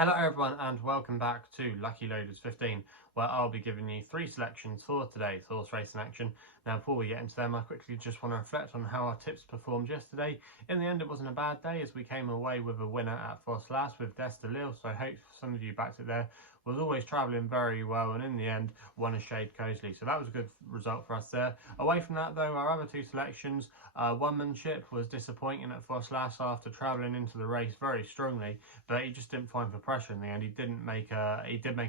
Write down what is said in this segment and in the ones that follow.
Hello everyone and welcome back to Lucky Loaders 15, where I'll be giving you 3 selections for today's horse racing action. Now before we get into them, I quickly just want to reflect on how our tips performed yesterday. In the end it wasn't a bad day as we came away with a winner at Foss with Destilil, so I hope some of you backed it there. Was always travelling very well and in the end won a shade cosily, so that was a good result for us there. Away from that though, our other 2 selections, Onemanship was disappointing at Foss after travelling into the race very strongly, but he just didn't find for pressure in the end. He did make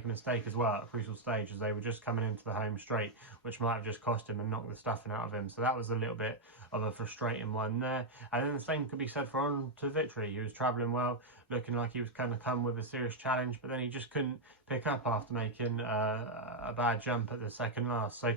a mistake as well at a crucial stage as they were just coming into the home straight, which might have just cost him and knocked the stuffing out of him, so that was a little bit of a frustrating one there. And then the same could be said for On to Victory. He was travelling well, looking like he was going to come with a serious challenge, but then he just couldn't pick up after making a bad jump at the second last. So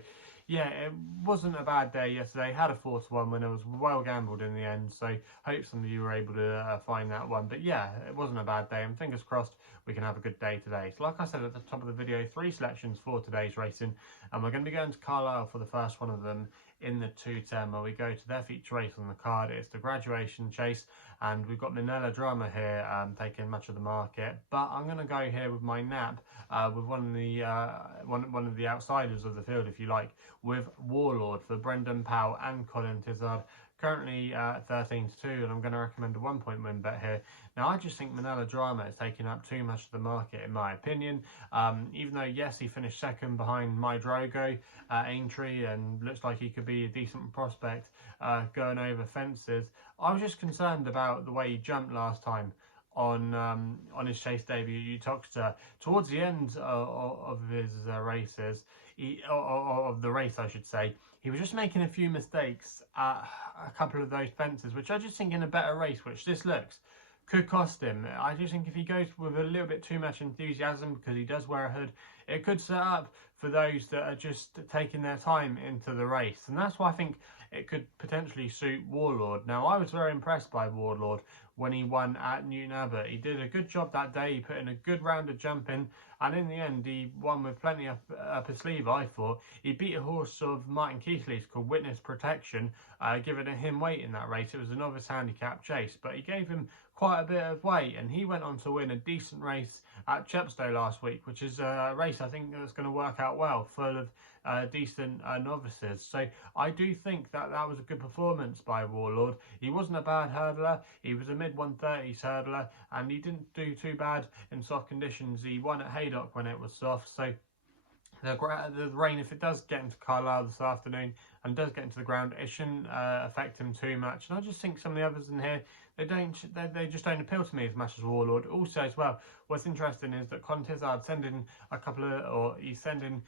yeah, it wasn't a bad day yesterday. Had a 4-1 winner, was well gambled in the end, so hope some of you were able to find that one. But yeah, it wasn't a bad day, and fingers crossed we can have a good day today. So like I said at the top of the video, 3 selections for today's racing, and we're going to be going to Carlisle for the first one of them in the 210, where we go to their feature race on the card. It's the Graduation Chase, and we've got Manila Drama here taking much of the market, but I'm going to go here with my nap with one of the outsiders of the field, if you like, with Warlord for Brendan Powell and Colin Tizard, currently 13-2, and I'm going to recommend a 1-point win bet here. Now I just think Manila Drama is taking up too much of the market in my opinion, even though yes, he finished second behind My Drogo at Aintree and looks like he could be a decent prospect going over fences. I was just concerned about the way he jumped last time on his chase debut at Uttoxeter. Towards the end of his races, of the race I should say, he was just making a few mistakes at a couple of those fences, which I just think in a better race, which this looks, could cost him. I just think if he goes with a little bit too much enthusiasm, because he does wear a hood, it could set up for those that are just taking their time into the race, and that's why I think it could potentially suit Warlord. Now I was very impressed by Warlord when he won at Newton Abbot. He did a good job that day, he put in a good round of jumping, and in the end he won with plenty up his sleeve. I thought he beat a horse of Martin Keithley's called Witness Protection, giving him weight in that race. It was a novice handicap chase, but he gave him quite a bit of weight, and he went on to win a decent race at Chepstow last week, which is a race I think that's going to work out well, full of decent novices. So I do think that that was a good performance by Warlord. He wasn't a bad hurdler, he was a mid-130s hurdler, and he didn't do too bad in soft conditions. He won at Haydock when it was soft, so the rain, if it does get into Carlisle this afternoon and does get into the ground, it shouldn't affect him too much. And I just think some of the others in here, they just don't appeal to me as much as Warlord. Also as well, what's interesting is that Colin Tizard sending he's sending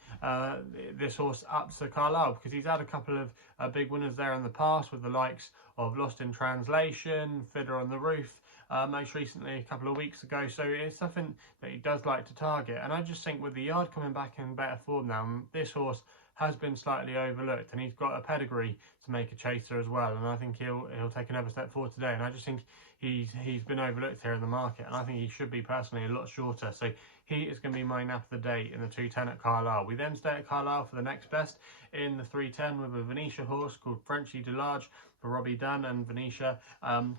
this horse up to Carlisle because he's had a couple of big winners there in the past with the likes of Lost in Translation, Fiddler on the Roof, most recently a couple of weeks ago, so it's something that he does like to target. And I just think with the yard coming back in better form now, this horse has been slightly overlooked, and he's got a pedigree to make a chaser as well, and I think he'll take another step forward today. And I just think he's been overlooked here in the market, and I think he should be personally a lot shorter. So he is going to be my nap of the day in the 210 at Carlisle. We then stay at Carlisle for the next best in the 310 with a Venetia horse called Frenchy Delarge for Robbie Dunn and Venetia,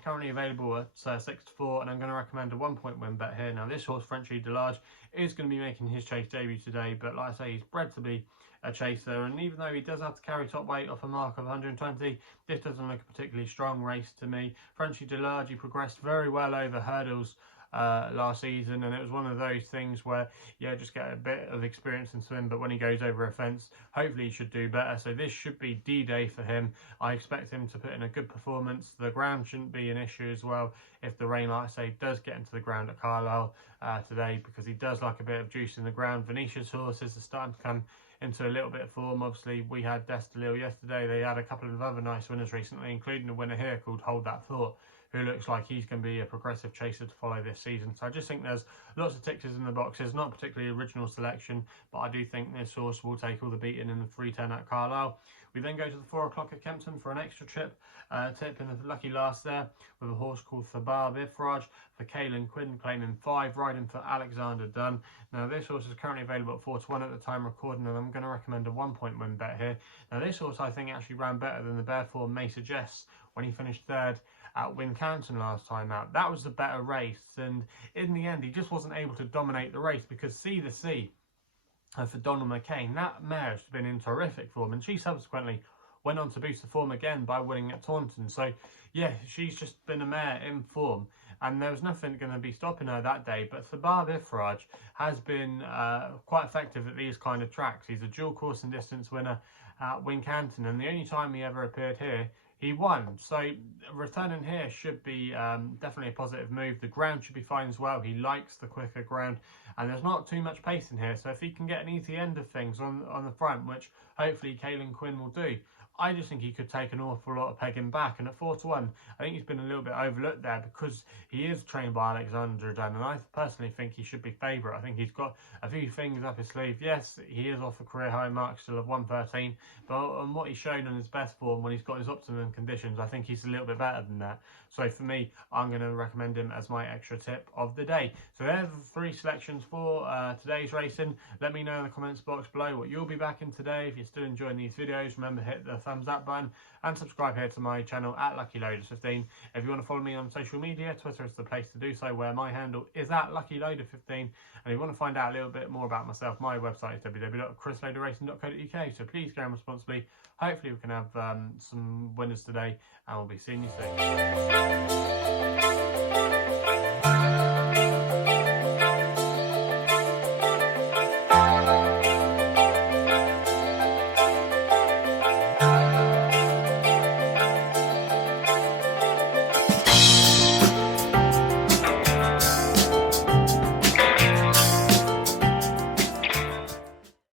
currently available at 6-4, and I'm going to recommend a 1-point win bet here. Now this horse, Frenchy Delarge, is going to be making his chase debut today, but like I say, he's bred to be a chaser, and even though he does have to carry top weight off a mark of 120, this doesn't look a particularly strong race to me. Frenchy Delarge, he progressed very well over hurdles last season, and it was one of those things where just get a bit of experience in swim, but when he goes over a fence, hopefully he should do better. So this should be D-Day for him. I expect him to put in a good performance. The ground shouldn't be an issue as well if the rain, like I say, does get into the ground at Carlisle today, because he does like a bit of juice in the ground. Venetia's horses are starting to come into a little bit of form. Obviously we had Destilil yesterday, they had a couple of other nice winners recently, including a winner here called Hold That Thought, who looks like he's going to be a progressive chaser to follow this season. So I just think there's lots of tickers in the boxes, not particularly original selection, but I do think this horse will take all the beating in the 310 at Carlisle. We then go to the 4 o'clock at Kempton for an extra tip in the lucky last there with a horse called Thahab Ifraj for Caelan Quinn, claiming 5, riding for Alexander Dunn. Now this horse is currently available at 4-1 at the time recording, and I'm going to recommend a 1-point win bet here. Now this horse I think actually ran better than the Bearform may suggest when he finished 3rd at Wincanton last time out. That was the better race, and in the end he just wasn't able to dominate the race because C for Donald McCain, that mare has been in terrific form, and she subsequently went on to boost the form again by winning at Taunton. So yeah, she's just been a mare in form, and there was nothing going to be stopping her that day. But Thahab Ifraj has been quite effective at these kind of tracks. He's a dual course and distance winner at Wincanton, and the only time he ever appeared here, he won. So returning here should be definitely a positive move. The ground should be fine as well. He likes the quicker ground, and there's not too much pace in here. So if he can get an easy end of things on the front, which hopefully Caelan Quinn will do, I just think he could take an awful lot of pegging back. And at 4-1, I think he's been a little bit overlooked there because he is trained by Alexander Dunn, and I personally think he should be favourite. I think he's got a few things up his sleeve. Yes, he is off a career high mark still of 113, but on what he's shown on his best form when he's got his optimum conditions, I think he's a little bit better than that. So for me, I'm going to recommend him as my extra tip of the day. So there's the 3 selections for today's racing. Let me know in the comments box below what you'll be backing today. If you're still enjoying these videos, remember hit the thumbs up button and subscribe here to my channel at LuckyLoaders15. If you want to follow me on social media, Twitter is the place to do so, where my handle is at LuckyLoader15. And if you want to find out a little bit more about myself, my website is www.chrisloaderracing.co.uk. So please go responsibly. Hopefully we can have some winners today, and we'll be seeing you soon.